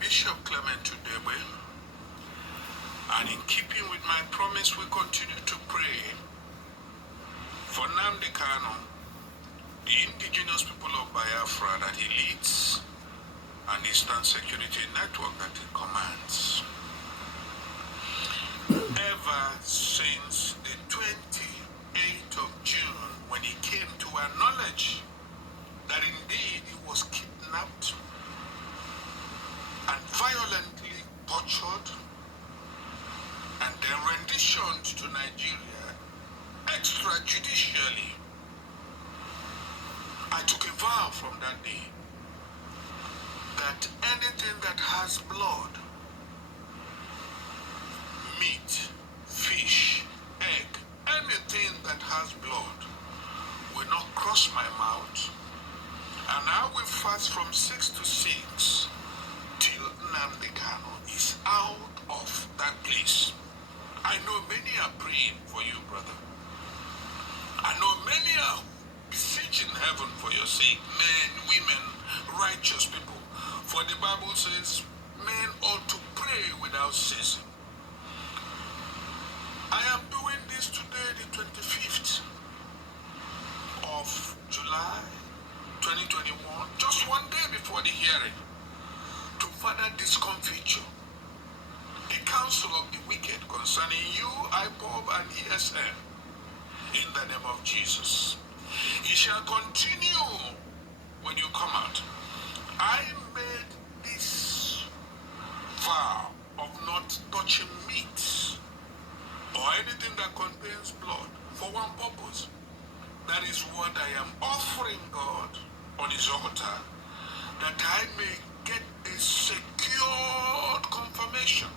Bishop Clement Udebe, and in keeping with my promise, we continue to pray for Nnamdi Kanu, the indigenous people of Biafra that he leads, and Eastern Security Network that he commands. Ever since the 28th of June, when he came to acknowledge that indeed he was kidnapped and violently tortured and then renditioned to Nigeria extrajudicially, I took a vow from that day that anything that has blood, meat, fish, egg, anything that has blood will not cross my mouth, and I will fast from 6 to 6 till Nnamdi Kanu is out of that place. I know many are praying for you, brother. I know many are beseeching heaven for your sake, men, women, righteous people. For the Bible says, men ought to pray without ceasing. I am doing this today, the 25th of July, 2021, just one day before the hearing, to further discomfiture the counsel of the wicked concerning you, IPOB, and ESN, in the name of Jesus. It shall continue when you come out. I made this vow of not touching meat or anything that contains blood for one purpose. That is what I am offering God on his altar, that I may get a secured confirmation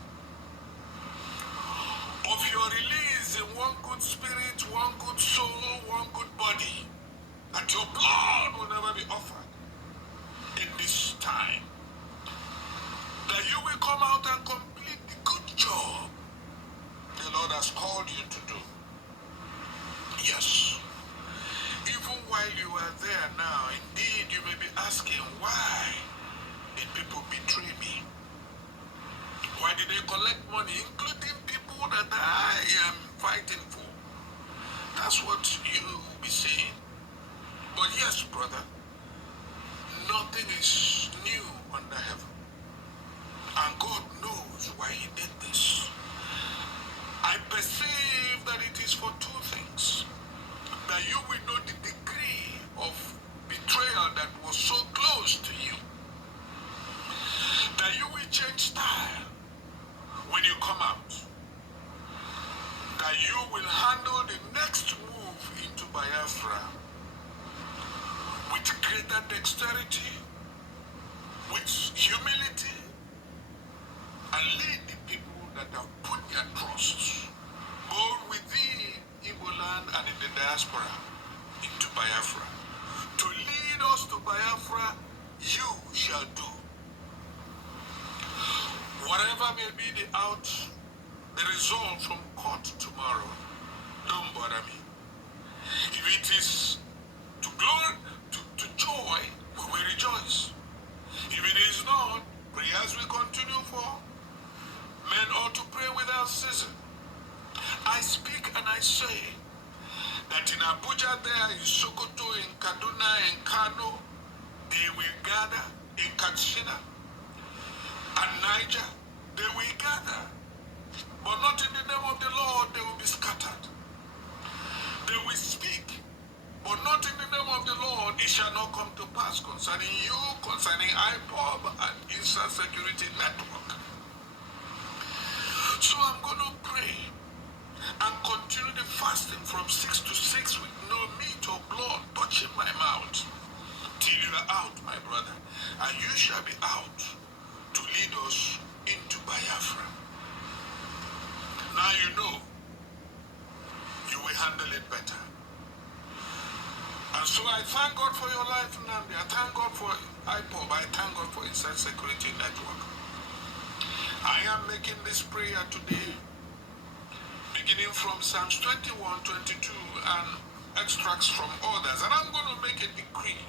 of your release in one good spirit, one good soul, one good body, that your blood will never be offered in this time, that you will come out and complete the good job the Lord has called you to do. Yes. Even while you are there now, indeed you may be asking, why did people betray me? Why did they collect money, including people that I am fighting for? That's what you will be saying. But yes, brother, nothing is new under heaven. And God knows why he did this. I perceive that it is for two things. That you will know the degree of betrayal that was so close to you. That you will change style when you come out. That you will handle the next move into Biafra with greater dexterity, with humility, and lead the people that have put their trusts both within Igbo land and in the diaspora into Biafra. To lead us to Biafra, you shall do. Whatever may be the result from court tomorrow, don't bother me. If it is to glory, to joy, we will rejoice. If it is not, prayers will continue for. Men ought to pray without ceasing. I speak and I say that in Abuja there, in Sokoto, in Kaduna, in Kano, they will gather, in Katsina and Niger, they will gather. But not in the name of the Lord, they will be scattered. They will speak, but not in the name of the Lord, it shall not come to pass concerning you, concerning IPOB and Eastern Security Network. So I'm going to pray and continue the fasting from 6 to 6 with no meat or blood touching my mouth till you are out, my brother, and you shall be out to lead us into Biafra. Now you know you will handle it better. And so I thank God for your life, Nnamdi. I thank God for IPOB. I thank God for Eastern Security Network. I am making this prayer today, beginning from Psalms 21, 22, and extracts from others. And I'm going to make a decree.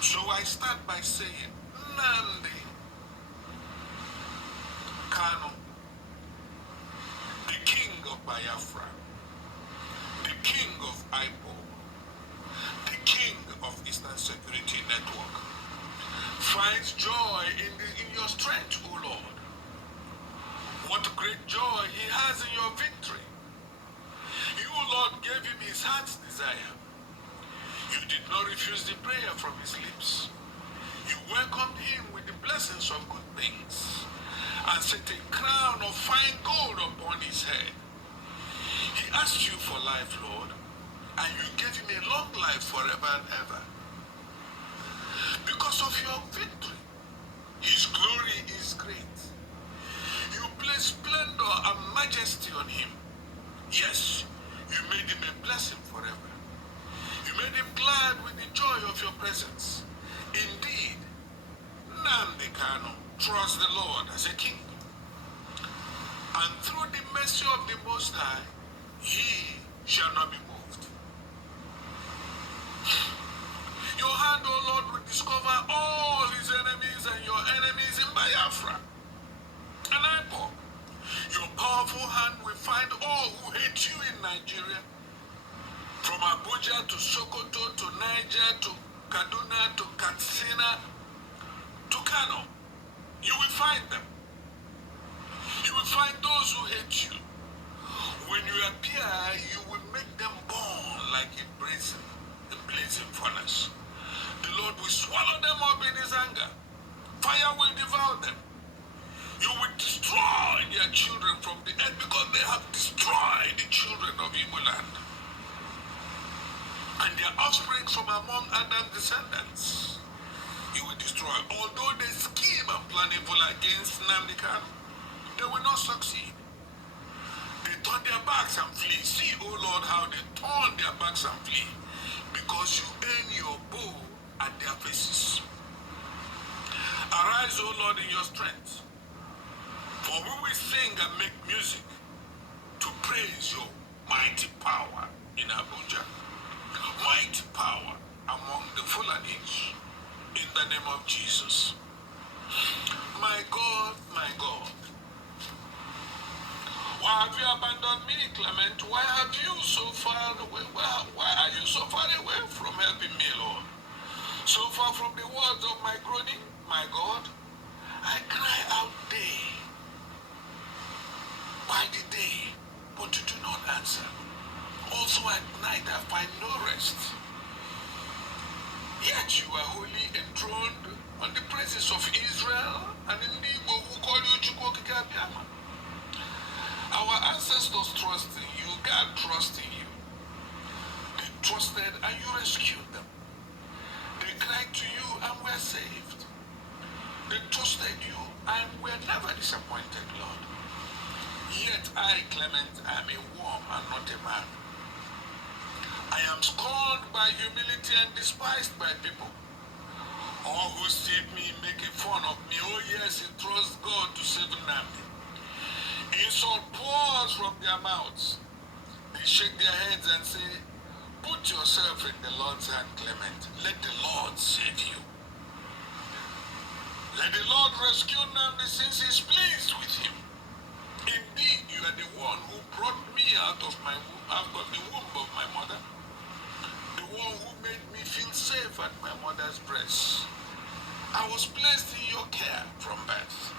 So I start by saying, Nnamdi, Kanu, the king of Biafra, the king of IPOB, the king of Eastern Security Network, finds joy in your strength, O Lord. What great joy he has in your victory. You, Lord, gave him his heart's desire. You did not refuse the prayer from his lips. You welcomed him with the blessings of good things and set a crown of fine gold upon his head. He asked you for life, Lord, and you gave him a long life forever and ever. Because of your victory, his glory is great. You place splendor and majesty on him. Yes, you made him a blessing forever. You made him glad with the joy of your presence. Indeed, Nnamdi Kanu trusts the Lord as a king. And through the mercy of the Most High, he shall not be moved. Your hand, O Lord, will discover all his enemies and your enemies in Biafra and IPOB. Your powerful hand will find all who hate you in Nigeria, from Abuja to Sokoto to Niger to Kaduna to Katsina to Kano. You will find them. You will find those who hate you. When you appear, you will make them burn like a blazing furnace. The Lord will swallow them up in his anger. Fire will devour them. You will destroy their children from the earth because they have destroyed the children of Igbo land. And their offspring from among Adam's descendants. You will destroy. Although they scheme and plan evil against Nnamdi Kanu, they will not succeed. They turn their backs and flee. See, O Lord, how they turn their backs and flee. Because you aim your bow at their faces. Arise, O Lord, in your strength. For we will sing and make music to praise your mighty power in Abuja. Mighty power among the Fulanis. In the name of Jesus. My God, my God. Why have you abandoned me, Clement? Why have you so far away? Why are you so far away from helping me, Lord? So far from the words of my groaning, my God, I cry out day by the day, but you do not answer. Also at night I find no rest. Yet you are wholly enthroned on the praises of Israel and in the Igbo who call you Chukwokikabiama. Our ancestors trust in you, God trusts in you. They trusted and you rescued them. They cried to you and were saved. They trusted you and were never disappointed, Lord. Yet I, Clement, am a worm and not a man. I am scorned by humility and despised by people. All who see me make a fun of me. Oh yes, he trusts God to save Nnamdi. Insult pours from their mouths. They shake their heads and say, put yourself in the Lord's hand, Clement. Let the Lord save you. Let the Lord rescue Nnamdi since he is pleased with him. Indeed, you are the one who brought me out of the womb of my mother. The one who made me feel safe at my mother's breast. I was placed in your care from birth.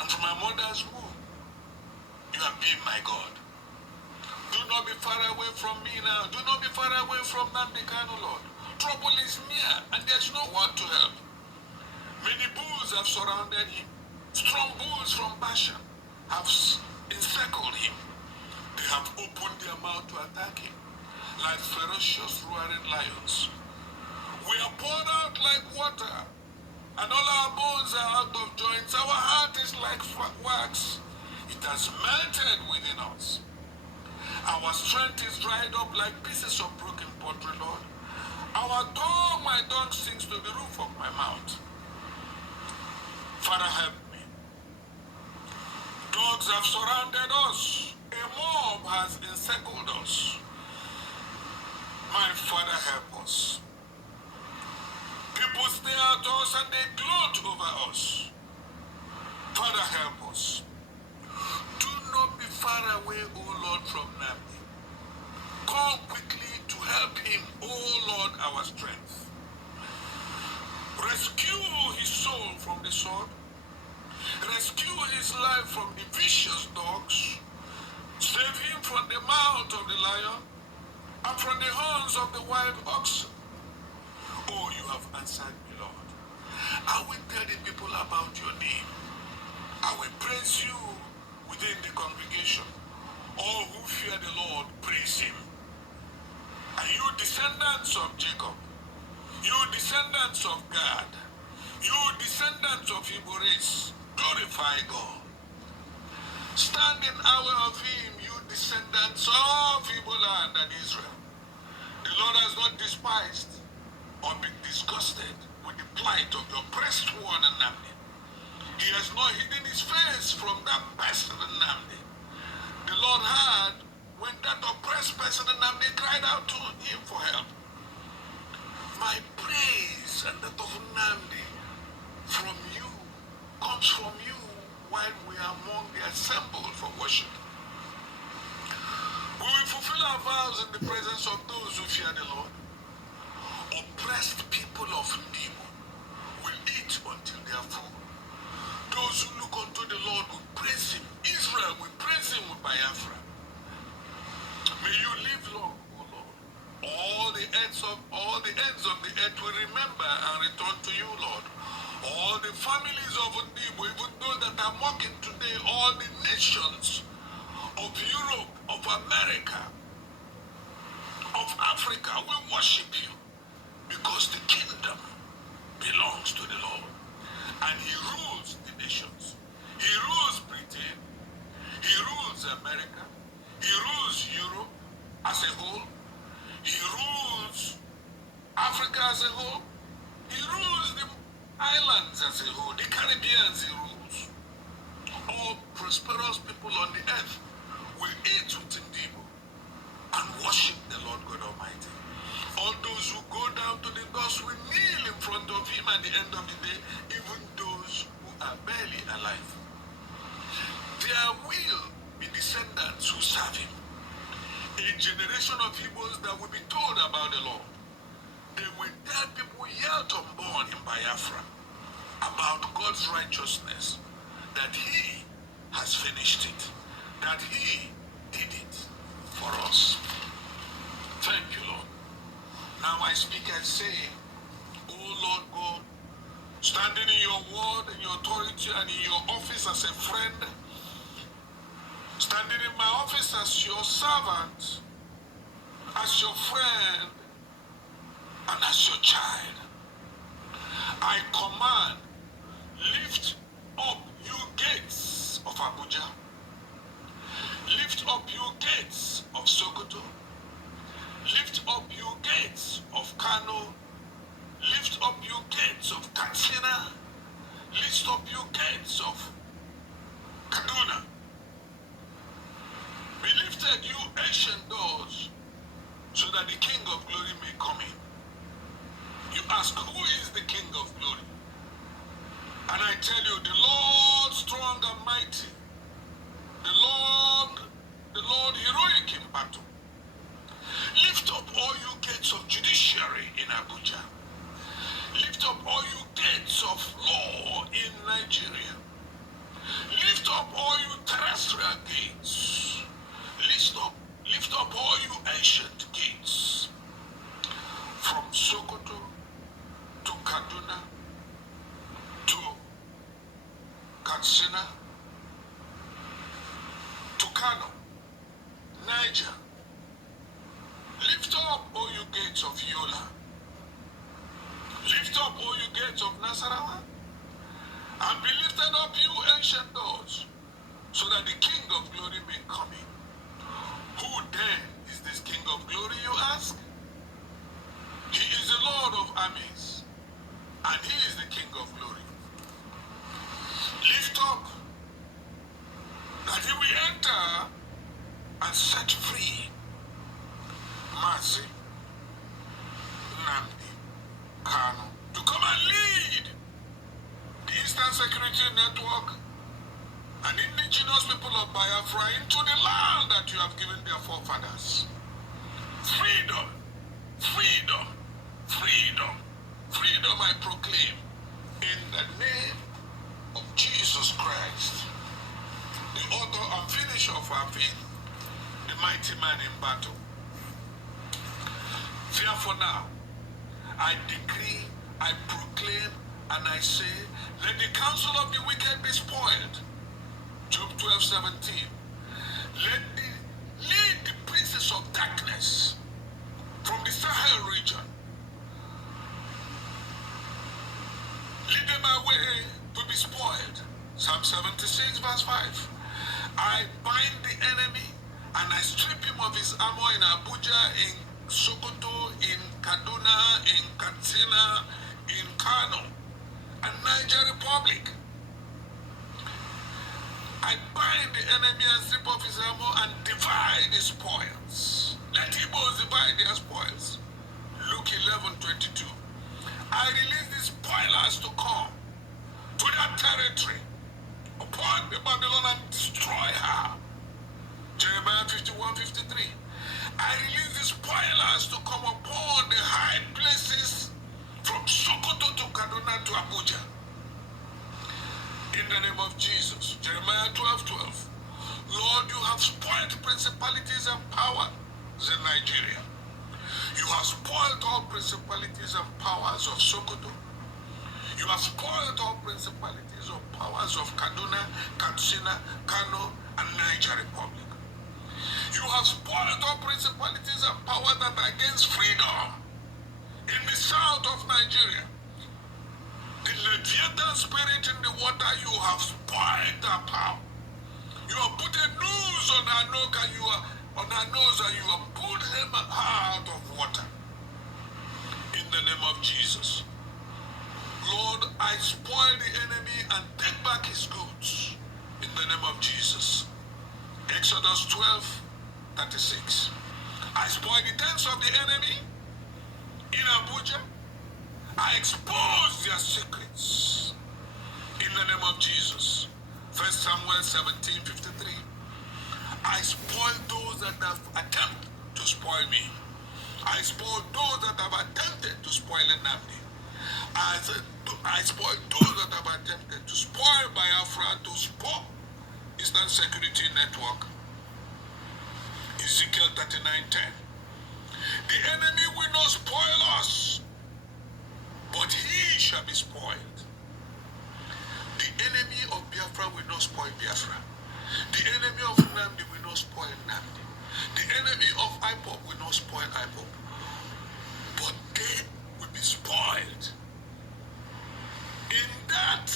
And from my mother's womb, you have been my God. Do not be far away from me now. Do not be far away from Nnamdi Kanu, Lord. Trouble is near, and there's no one to help. Many bulls have surrounded him. Strong bulls from Bashan have encircled him. They have opened their mouth to attack him, like ferocious roaring lions. We are poured out like water, and all our bones are out of joints. Our heart is like wax. It has melted within us. Our strength is dried up like pieces of broken pottery, Lord. My tongue sings to the roof of my mouth. Father, help me. Dogs have surrounded us. A mob has encircled us. My Father, help us. People stare at us and they gloat over us. Father, help us. far away, O Lord, from Namdi. Come quickly to help him, O Lord, our strength. Rescue his soul from the sword. Rescue his life from the vicious dogs. Save him from the mouth of the lion and from the horns of the wild oxen. Oh, you have answered me, Lord. I will tell the people about your name. I will praise you within the congregation. All who fear the Lord, praise him. And you descendants of Jacob, you descendants of Gad, you descendants of Igbo race, glorify God. Stand in awe of him, you descendants of Igbo land and Israel. The Lord has not despised or been disgusted with the plight of the oppressed one and Namdi. He has not hidden his face from that person and Namdi. The Lord heard when that oppressed person and Namdi cried out to him for help. My praise and that of Namdi from you comes from you while we are among the assembled for worship. We will fulfill our vows in the presence of those who fear the Lord. Oppressed people of Ndimo will eat until they are full. Those who look unto the Lord will praise him. Israel will praise him with Biafra. May you live long, O Lord. All the ends of the earth will remember and return to you, Lord. All the families of Ndimo, even those that are mocking today, all the nations of Europe, of America, of Africa will worship you. Because the kingdom belongs to the Lord. And he rules the nations. He rules Britain. He rules America. He rules Europe as a whole. He rules Africa as a whole. He rules the islands as a whole. The Caribbean he rules. All prosperous people on the earth will eat with Ndimo and worship the Lord God Almighty. All those who go down to the dust will kneel in front of him at the end of the day, even those who are barely alive. There will be descendants who serve him. A generation of Igbos that will be told about the Lord. They will tell people yet unborn in Biafra about God's righteousness, that he has finished it, that he did it for us. Thank you, Lord. Now I speak and say, O Lord God, standing in your word, in your authority, and in your office as a friend, standing in my office as your servant, as your friend, and as your child, I command, lift up you gates of Abuja, lift up you gates of Sokoto, lift up you gates of Kano, lift up you gates of Katsina, lift up you gates of Kaduna. Be lifted you ancient doors, so that the King of Glory may come in. You ask, who is the King of Glory? And I tell you, the Lord strong and mighty, the Lord heroic in battle. Lift up all you gates of judiciary in Abuja. Lift up all you gates of law in Nigeria. Lift up all you terrestrial gates. Lift up all you ancient gates. From Sokoto to Kaduna to Katsina to Kano, Niger. Lift up all you gates of Yola. Lift up all you gates of Nasarawa. And be lifted up you ancient doors, so that the King of Glory may come in. Who then is this King of Glory, you ask? He is the Lord of armies, and he is the King of Glory. Lift up, that he will enter and set free Mazi, Nnamdi Kanu to come and lead the Eastern Security Network, an indigenous indigenous people of Biafra into the land that you have given their forefathers. Freedom, freedom, freedom, freedom I proclaim in the name of Jesus Christ, the author and finisher of our faith, the mighty man in battle. Therefore now, I decree, I proclaim, and I say, let the counsel of the wicked be spoiled. Job 12:17. Lead the princes of darkness from the Sahel region. Lead them away to be spoiled. Psalm 76 verse 5. I bind the enemy and I strip him of his armor in Abuja, in Sokoto, in Kaduna, in Katsina, in Kano, and Niger Republic. I bind the enemy and strip off his armor and divide his spoils. Let Igbos divide their spoils. Luke 11:22. I release the spoilers to come to that territory upon the Babylon and destroy her. Jeremiah 51:53. I release the spoilers to come upon the high places from Sokoto to Kaduna to Abuja. In the name of Jesus. Jeremiah 12:12. Lord, you have spoiled principalities and powers in Nigeria. You have spoiled all principalities and powers of Sokoto. You have spoiled all principalities and powers of Kaduna, Katsina, Kano, and Niger Republic. You have spoiled all principalities and powers that are against freedom in the south of Nigeria. The Leviathan spirit in the water, you have spoiled their power. You have put a noose on her nose and you have pulled him out of water. In the name of Jesus. Lord, I spoil the enemy and take back his goods. In the name of Jesus. Exodus 12:36. I spoil the tents of the enemy in Abuja. I expose their secrets in the name of Jesus. 1 Samuel 17:53. I spoil those that have attempted to spoil me. I spoil those that have attempted to spoil Nnamdi. I spoil those that have attempted to spoil Biafra, to spoil Eastern Security Network. Ezekiel 39:10. The enemy will not spoil us, but he shall be spoiled. The enemy of Biafra will not spoil Biafra. The enemy of Nnamdi will not spoil Nnamdi. The enemy of IPOB will not spoil IPOB. But they will be spoiled. In that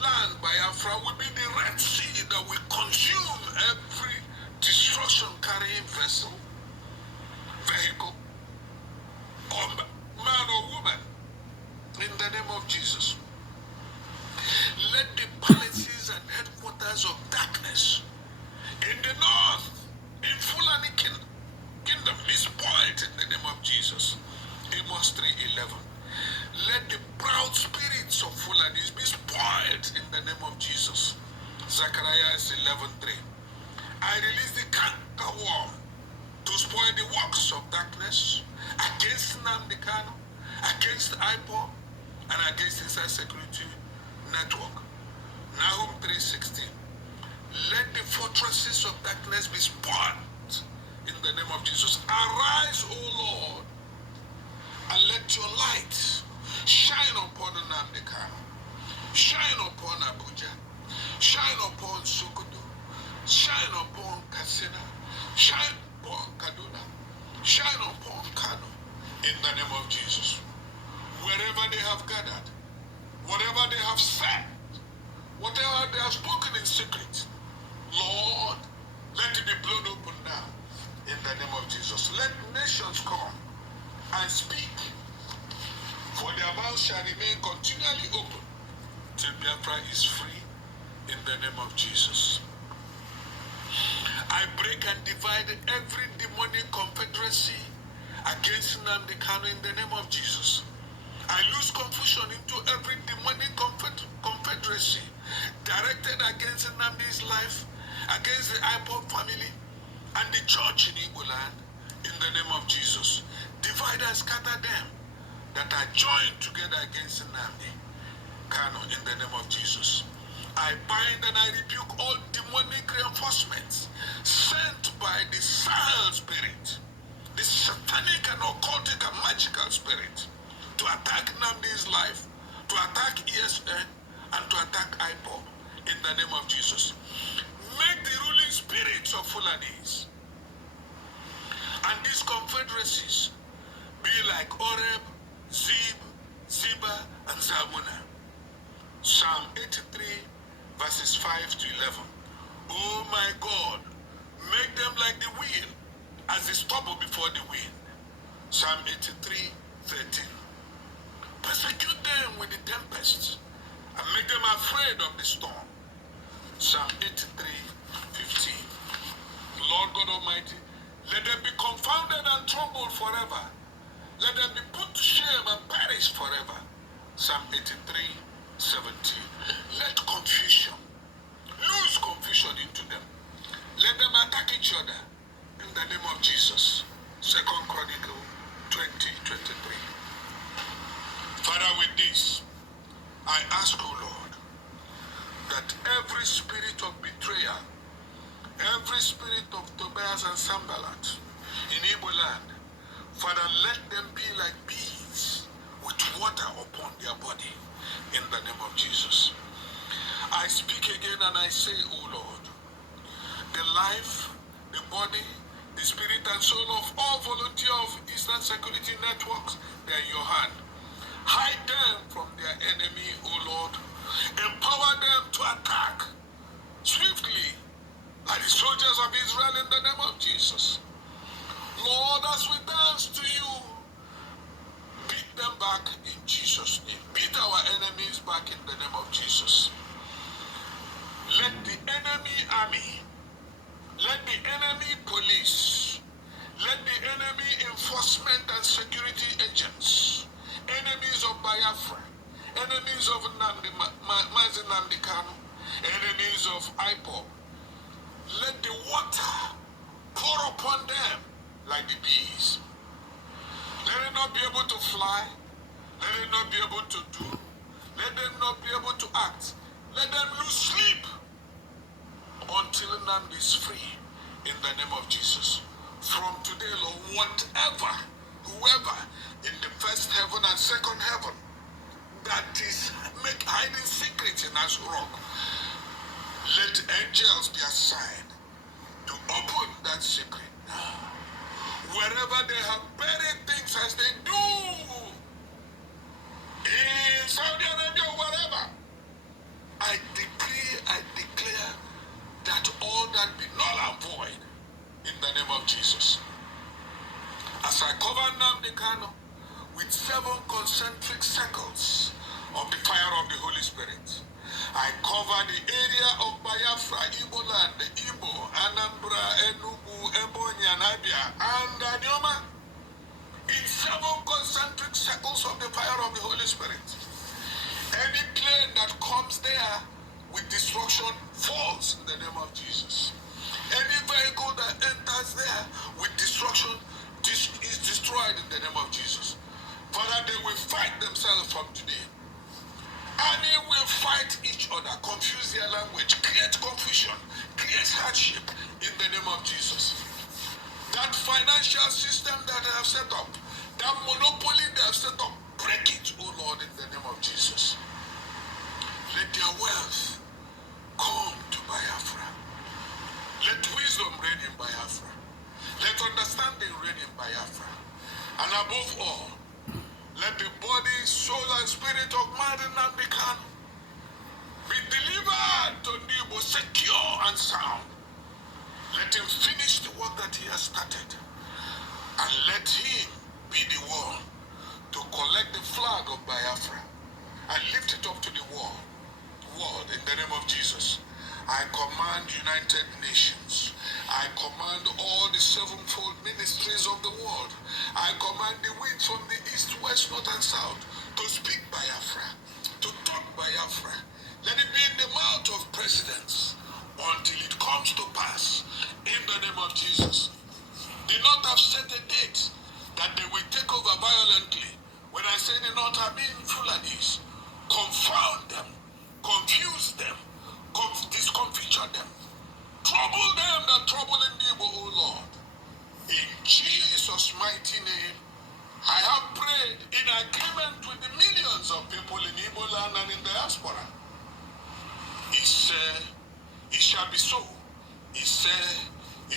land, Biafra will be the Red Sea that will consume every destruction-carrying vessel, vehicle, or man or woman. In the name of Jesus. Let the palaces and headquarters of darkness in the north, in Fulani kingdom, be spoiled in the name of Jesus. Amos 3:11. Let the proud spirits of Fulanis be spoiled in the name of Jesus. Zechariah 11:3. I release the canker worm to spoil the works of darkness against Nnamdi Kanu, against IPOB, and against Inside Security Network. Nahum 3:16. Let the fortresses of darkness be spoiled in the name of Jesus. Arise, O Lord, and let your light shine upon Nnamdi Kanu, shine upon Abuja, shine upon Sokoto, shine upon Katsina, shine upon Kaduna, shine upon Kano, in the name of Jesus. Wherever they have gathered, whatever they have said, whatever they have spoken in secret, Lord, let it be blown open now in the name of Jesus. Let nations come and speak, for their mouth shall remain continually open till Biafra is free in the name of Jesus. I break and divide every demonic confederacy against Nnamdi Kanu in the name of Jesus. I lose confusion into every demonic confederacy directed against Nnamdi's life against the IPOB family and the church in Igbo land, in the name of Jesus. Divide and scatter them that are joined together against Nnamdi Kanu, in the name of Jesus. I bind and I rebuke all demonic reinforcements sent by the Sahel spirit, the satanic and occultic and magical spirit, to attack Nnamdi's life, to attack ESN, and to attack IPOB, in the name of Jesus. Make the ruling spirits of Fulanis and these confederacies be like Oreb, Zib, Ziba, and Zalmunna. Psalm 83, verses 5 to 11. Oh my God, make them like the wheel, as the stubble before the wind. Psalm 83, 13. Persecute them with the tempests, and make them afraid of the storm. Psalm 83, 15. Lord God Almighty, let them be confounded and troubled forever. Let them be put to shame and perish forever. Psalm 83, 17. Let confusion, lose confusion into them. Let them attack each other in the name of Jesus. 2 Chronicle 20, 23. Father, with this, I ask, O Lord, that every spirit of betrayal, every spirit of Tobias and Sanballat in Igbo land, Father, let them be like bees with water upon their body, in the name of Jesus. I speak again and I say, O Lord, the life, the body, the spirit and soul of all volunteers of Eastern Security Networks, they are in your hand. Hide them from their enemy, O Lord. Empower them to attack swiftly like the soldiers of Israel, in the name of Jesus. Lord, as we dance to you, beat them back in Jesus' name. Beat our enemies back in the name of Jesus. Let the enemy army, let the enemy police, let the enemy enforcement and security agents, enemies of Biafra, enemies of Mazi Nnamdi Kanu, enemies of IPOB, let the water pour upon them like the bees. Let them not be able to fly. Let them not be able to do. Let them not be able to act. Let them lose sleep until Nnamdi is free, in the name of Jesus. From today, Lord, whatever, whoever in the first heaven and second heaven that is hiding secrets in us rock, let angels be assigned to open that secret. Wherever they have buried things as they do in Saudi Arabia or wherever, I decree, I declare that all that be null and void in the name of Jesus. As I cover Nnamdi Kanu with 7 concentric circles of the fire of the Holy Spirit, I cover the area of Biafra, Igbo land, Igbo, Anambra, Enugu, Ebonyi, and Abia, and Anioma, in 7 concentric circles of the fire of the Holy Spirit. Any plane that comes there with destruction falls in the name of Jesus. Any vehicle that enters there with destruction is destroyed in the name of Jesus. Father, they will fight themselves from today. Army will fight each other, confuse their language, create confusion, create hardship in the name of Jesus. That financial system that they have set up, that monopoly they have set up, break it, oh Lord, in the name of Jesus. Let their wealth come to Biafra. Let wisdom reign in Biafra. Let understanding reign in Biafra. And above all, let the body, soul, and spirit of Mazi Nnamdi Kanu be delivered to Igbo secure and sound. Let him finish the work that he has started. And let him be the one to collect the flag of Biafra and lift it up to the world in the name of Jesus. I command United Nations. I command all the 7-fold ministries of the world. I command the winds from the east, west, north, and south to speak Biafra, to talk Biafra. Let it be in the mouth of presidents, until it comes to pass in the name of Jesus. The North have set a date that they will take over violently. When I say the North, I mean Fulanis. Confound them, confuse them, discomfiture them, trouble them that trouble in the Igbo, O Lord. In Jesus' mighty name, I have prayed in agreement with the millions of people in Igbo land and in diaspora. It shall be so. It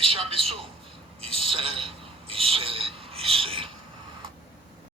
shall be so. It